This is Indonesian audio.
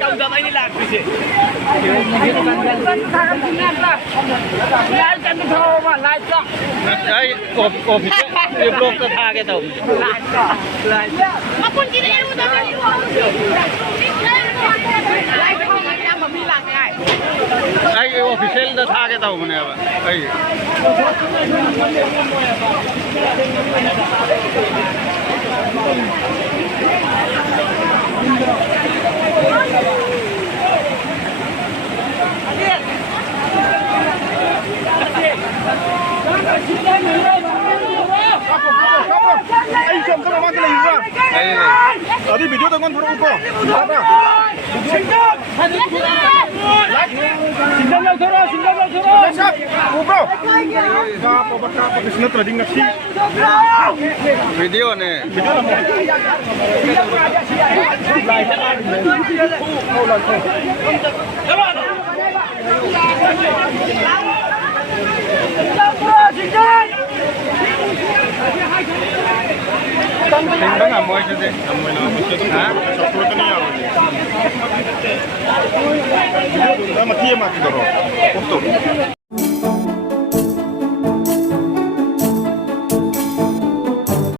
kau dah main lagu sih. Đấy, cộp hiệp lục ta tha cái tổng. Đấy, official ta tha cái tổng này ạ. Đây. Tadi video dengan burung uko. Video nih. Tinggal nggak mau itu deh, nggak mau nama itu tuh, satu itu nih ya. Kita mati ya mati dorong, untuk.